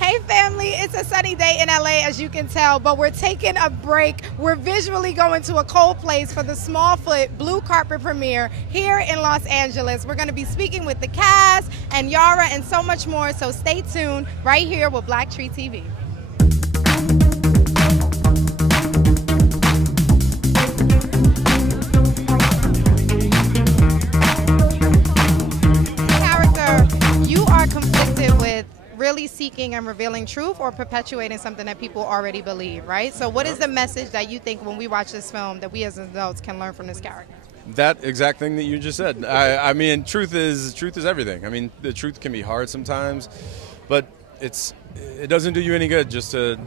Hey family, it's a sunny day in LA as you can tell, but we're taking a break. We're visually going to a cold place for the SMALLFOOT blue carpet premiere here in Los Angeles. We're going to be speaking with the cast and Yara and so much more, so stay tuned right here with BLACKTREE TV. Character, you are conflicted with really seeking and revealing truth or perpetuating something that people already believe, right? So what is the message that you think when we watch this film that we as adults can learn from this character? That exact thing that you just said. I mean, truth is everything. I mean, the truth can be hard sometimes, but it doesn't do you any good just to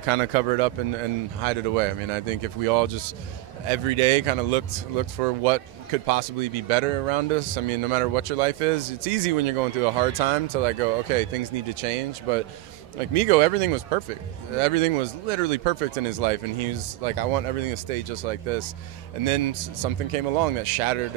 kind of cover it up and hide it away. I mean, I think if we all just every day kind of looked for what could possibly be better around us. I mean, no matter what your life is, it's easy when you're going through a hard time to like go, okay, things need to change. But like Migo, everything was perfect. Everything was literally perfect in his life, and he was like, I want everything to stay just like this. And then something came along that shattered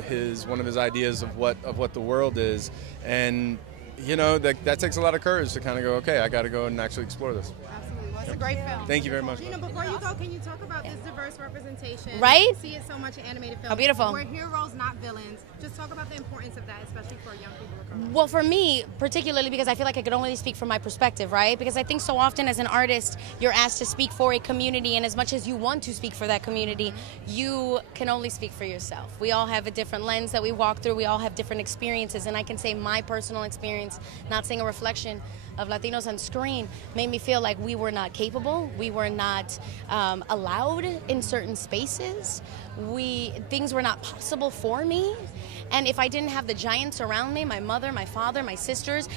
one of his ideas of what the world is, and you know that takes a lot of courage to kind of go, okay, I got to go and actually explore this. Absolutely, well, it's a great film. Thank you very much. Gina, before you go, can you talk about this diverse representation? Right? You see it so much in animated films. Oh, beautiful. We're heroes, not villains. Just talk about the importance of that, especially for young people. Well, for me, particularly because I feel like I could only speak from my perspective, right? Because I think so often as an artist, you're asked to speak for a community, and as much as you want to speak for that community, you can only speak for yourself. We all have a different lens that we walk through. We all have different experiences, and I can say my personal experience, not seeing a reflection of Latinos on screen, made me feel like we were not capable, we were not allowed in certain spaces, things were not possible for me. And if I didn't have the giants around me, my mother, my father, my sisters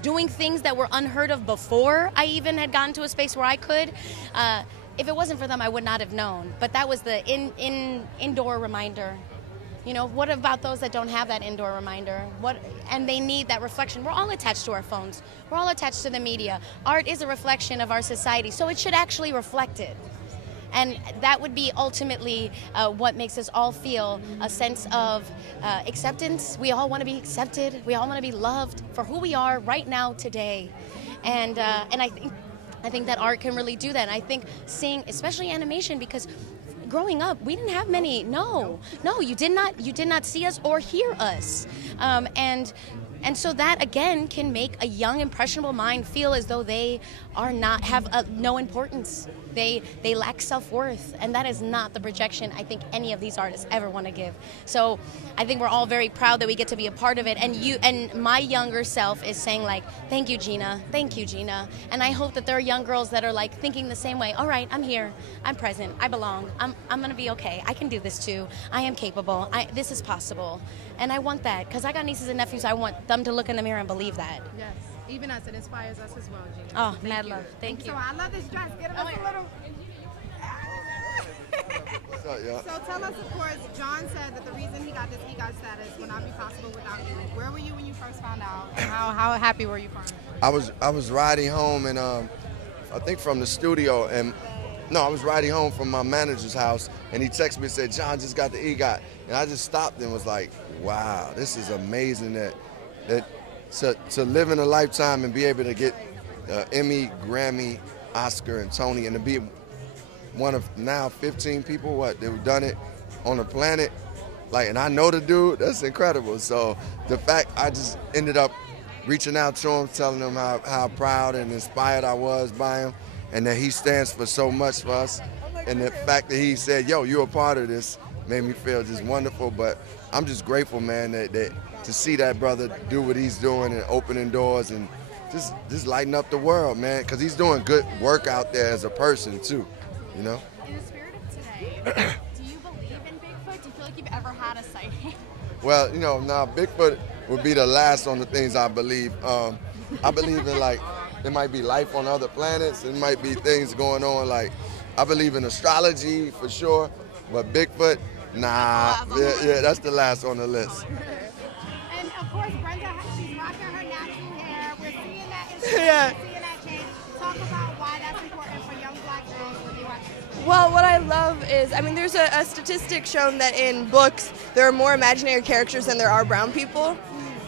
doing things that were unheard of before I even had gotten to a space where I could, if it wasn't for them, I would not have known. But that was the indoor reminder. You know, what about those that don't have that indoor reminder? And they need that reflection. We're all attached to our phones. We're all attached to the media. Art is a reflection of our society, so it should actually reflect it. And that would be ultimately what makes us all feel a sense of acceptance. We all want to be accepted. We all want to be loved for who we are right now, today. And I think that art can really do that. And I think seeing, especially animation, because growing up, we didn't have many. No, you did not see us or hear us. And so that again can make a young, impressionable mind feel as though they have no importance. They lack self-worth, and that is not the projection I think any of these artists ever want to give. So I think we're all very proud that we get to be a part of it. And my younger self is saying like, thank you, Gina. And I hope that there are young girls that are like thinking the same way. All right, I'm here, I'm present, I belong. I'm gonna be okay. I can do this too. I am capable. This is possible. And I want that because I got nieces and nephews. I want them to look in the mirror and believe that. Yes. Even us, it inspires us as well, Gina. Oh, mad love. Thank you. So I love this dress. Get us a little. What's up, y'all? So tell us, of course, John said that the reason he got this EGOT status would not be possible without you. Where were you when you first found out? And how happy were you for him? I was riding home, and I think from the studio, and no, I was riding home from my manager's house, and he texted me and said, John just got the EGOT. And I just stopped and was like, wow, this is amazing that to live in a lifetime and be able to get Emmy, Grammy, Oscar, and Tony, and to be one of now 15 people they've done it on the planet, like, and I know the dude, that's incredible. So the fact I just ended up reaching out to him, telling him how proud and inspired I was by him, and that he stands for so much for us, and the fact that he said, yo, you're a part of this, made me feel just wonderful. But I'm just grateful, man, that to see that brother do what he's doing and opening doors and just lighting up the world, man, because he's doing good work out there as a person too, you know? In the spirit of today, do you believe in Bigfoot? Do you feel like you've ever had a sighting? Well, you know, now Bigfoot would be the last on the things I believe. I believe in, like, there might be life on other planets. There might be things going on, like, I believe in astrology for sure, but Bigfoot, nah, yeah, that's the last on the list. And of course, Brenda, she's rocking her natural hair. We're seeing that in Yeah. we're seeing that change. Talk about why that's important for young black girls when they watch this. Well, what I love is, I mean, there's a statistic shown that in books there are more imaginary characters than there are brown people.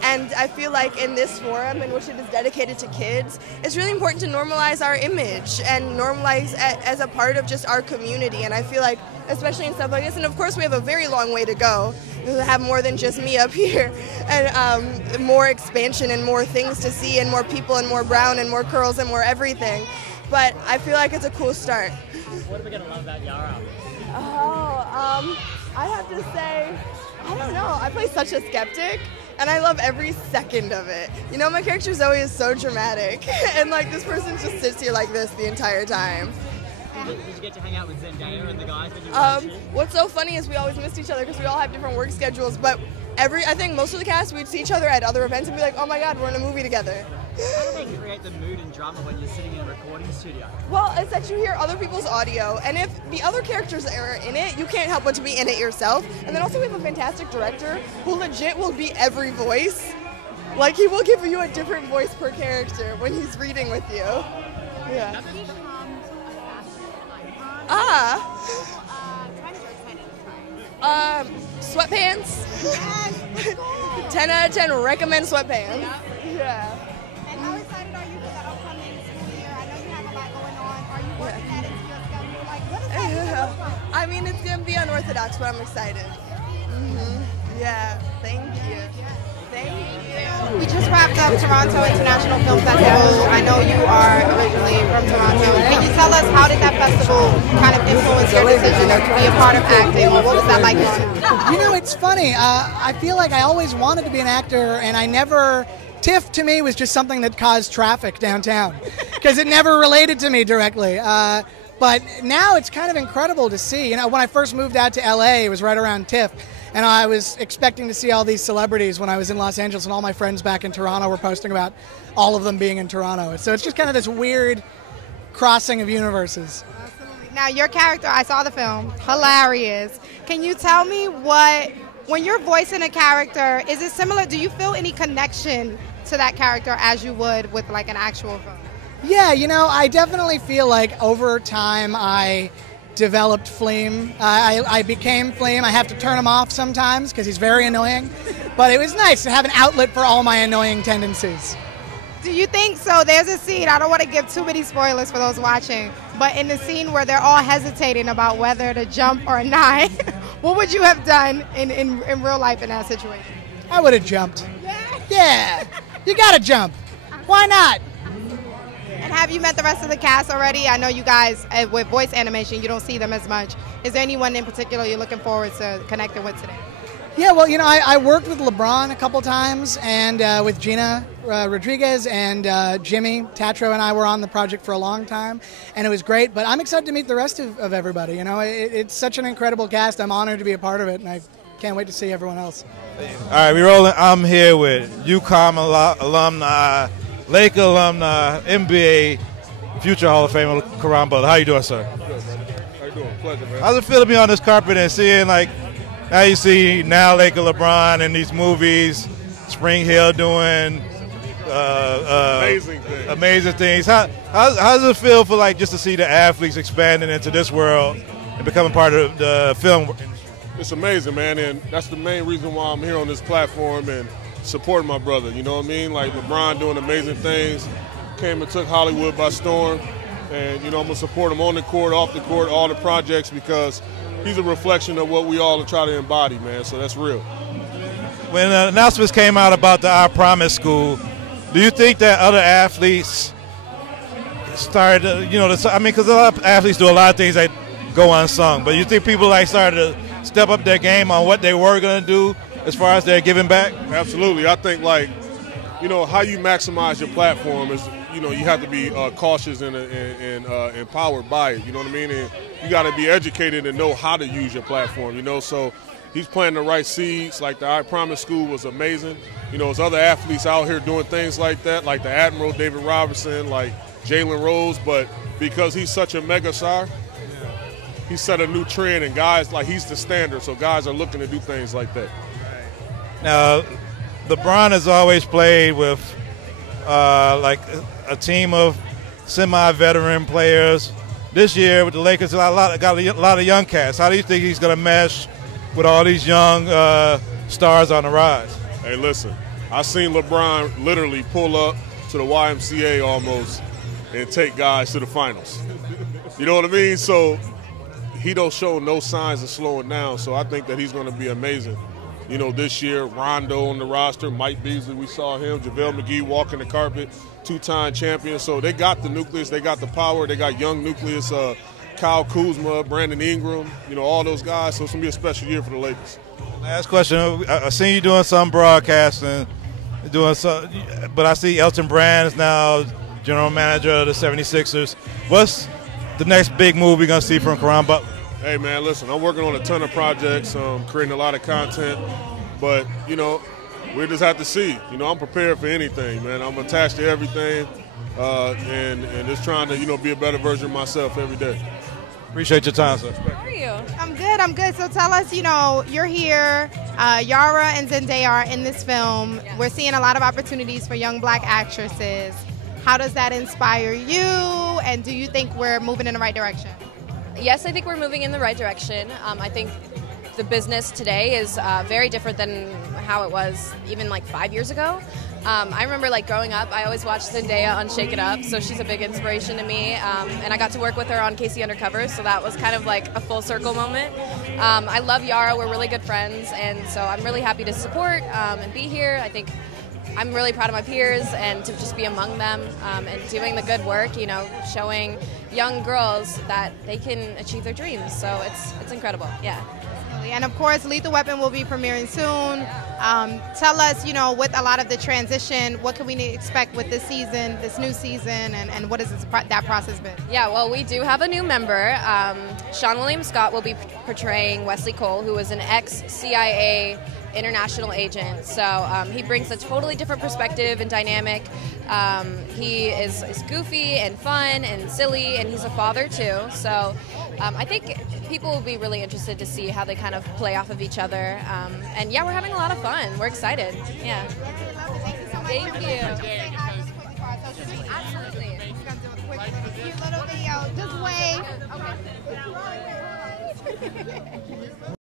And I feel like in this forum, in which it is dedicated to kids, it's really important to normalize our image and normalize as a part of just our community. And I feel like, especially in stuff like this, and of course we have a very long way to go. We have more than just me up here, and more expansion and more things to see and more people and more brown and more curls and more everything. But I feel like it's a cool start. What are we going to love about Yara? Oh, I have to say, I don't know. I play such a skeptic, and I love every second of it. You know, my character Zoe is so dramatic, and like this person just sits here like this the entire time. Did you get to hang out with Zendaya and the guys that you watched? What's so funny is we always missed each other because we all have different work schedules, but I think most of the cast, we'd see each other at other events and be like, oh my God, we're in a movie together. How do they create the mood and drama when you're sitting in a recording studio? Well, it's that you hear other people's audio, and if the other characters are in it, you can't help but to be in it yourself. And then also we have a fantastic director who legit will be every voice. Like, he will give you a different voice per character when he's reading with you. Yeah. Sweatpants. 10 out of 10 recommend sweatpants. Yeah. And how excited are you for the upcoming school year? I know you have a lot going on. Are you working that into your schedule? Like, what is that look like? I mean, it's going to be unorthodox, but I'm excited. Yeah, thank you. Thank you. We just wrapped up Toronto International Film Festival. I know you are originally from Toronto. Can you tell us, how did that festival kind of influence your decision to be a part of acting, or what was that like going? You know, it's funny. I feel like I always wanted to be an actor, and I never... TIFF to me was just something that caused traffic downtown because it never related to me directly. But now it's kind of incredible to see. You know, when I first moved out to LA, it was right around TIFF, and I was expecting to see all these celebrities when I was in Los Angeles, and all my friends back in Toronto were posting about all of them being in Toronto. So it's just kind of this weird crossing of universes. Absolutely. Now, your character, I saw the film, hilarious. Can you tell me when you're voicing a character, is it similar? Do you feel any connection to that character as you would with like an actual film? Yeah, you know, I definitely feel like over time I developed Fleem. I became Fleem. I have to turn him off sometimes because he's very annoying. But it was nice to have an outlet for all my annoying tendencies. Do you think so? There's a scene, I don't want to give too many spoilers for those watching, but in the scene where they're all hesitating about whether to jump or not, what would you have done in real life in that situation? I would have jumped. Yeah, you gotta jump. Why not? And have you met the rest of the cast already? I know you guys, with voice animation, you don't see them as much. Is there anyone in particular you're looking forward to connecting with today? Yeah, well, you know, I worked with LeBron a couple times, and with Gina Rodriguez and Jimmy Tatro and I were on the project for a long time, and it was great. But I'm excited to meet the rest of everybody. You know, it's such an incredible cast. I'm honored to be a part of it, and I can't wait to see everyone else. All right, we're rolling. I'm here with UConn alumni, Laker alumni, NBA, future Hall of Famer, Karan Butler. How you doing, sir? Good, man. How you doing? Pleasure, man. How's it feel to be on this carpet and seeing, like, now you see now Laker LeBron in these movies, Spring Hill doing amazing things. How does it feel for, like, just to see the athletes expanding into this world and becoming part of the film industry? It's amazing, man, and that's the main reason why I'm here on this platform and supporting my brother. You know what I mean? Like, LeBron doing amazing things, came and took Hollywood by storm, and, you know, I'm going to support him on the court, off the court, all the projects, because he's a reflection of what we all try to embody, man, so that's real. When announcements came out about the I Promise School, do you think that other athletes started, you know, I mean, because a lot of athletes do a lot of things that go unsung, but you think people, like, started to step up their game on what they were going to do as far as their giving back? Absolutely. I think, like, you know, how you maximize your platform is, you know, you have to be cautious and empowered by it, you know what I mean? And you got to be educated and know how to use your platform, you know? So he's planting the right seeds. Like, the I Promise School was amazing. You know, there's other athletes out here doing things like that, like the Admiral, David Robertson, like Jalen Rose, but because he's such a mega star, he set a new trend, and guys, like, he's the standard, so guys are looking to do things like that. Now, LeBron has always played with, like, a team of semi-veteran players. This year with the Lakers, got a lot of young cats. How do you think he's going to mesh with all these young stars on the rise? Hey, listen, I seen LeBron literally pull up to the YMCA almost and take guys to the finals. You know what I mean? So he don't show no signs of slowing down. So I think that he's going to be amazing. You know, this year, Rondo on the roster, Mike Beasley, we saw him, JaVale McGee walking the carpet, 2-time champion. So they got the nucleus, they got the power, they got young nucleus, Kyle Kuzma, Brandon Ingram, you know, all those guys. So it's going to be a special year for the Lakers. Last question. I seen you doing some broadcasting, but I see Elton Brand is now general manager of the 76ers. What's the next big move we're going to see from Caron Butler? Hey, man, listen, I'm working on a ton of projects, creating a lot of content, but, you know, we just have to see. You know, I'm prepared for anything, man. I'm attached to everything and just trying to, you know, be a better version of myself every day. Appreciate your time, sir. How are you? I'm good. So tell us, you know, you're here. Yara and Zendaya are in this film. Yeah. We're seeing a lot of opportunities for young black actresses. How does that inspire you? And do you think we're moving in the right direction? Yes, I think we're moving in the right direction. I think the business today is very different than how it was even like 5 years ago. I remember like growing up, I always watched Zendaya on Shake It Up, so she's a big inspiration to me. And I got to work with her on Casey Undercover, so that was kind of like a full circle moment. I love Yara, we're really good friends, and so I'm really happy to support and be here. I think I'm really proud of my peers and to just be among them and doing the good work, you know, showing young girls that they can achieve their dreams. So it's incredible, yeah. And of course, Lethal Weapon will be premiering soon. Tell us, you know, with a lot of the transition, what can we expect with this season, this new season, and what has that process been? Yeah, well, we do have a new member. Sean William Scott will be portraying Wesley Cole, who is an ex-CIA international agent. So he brings a totally different perspective and dynamic. He is goofy and fun and silly, and he's a father too. So I think people will be really interested to see how they kind of play off of each other. And yeah, we're having a lot of fun. We're excited. Yeah. Thank you so much. Thank you. Absolutely. Just gonna do a quick cute little video. Just wave. Okay.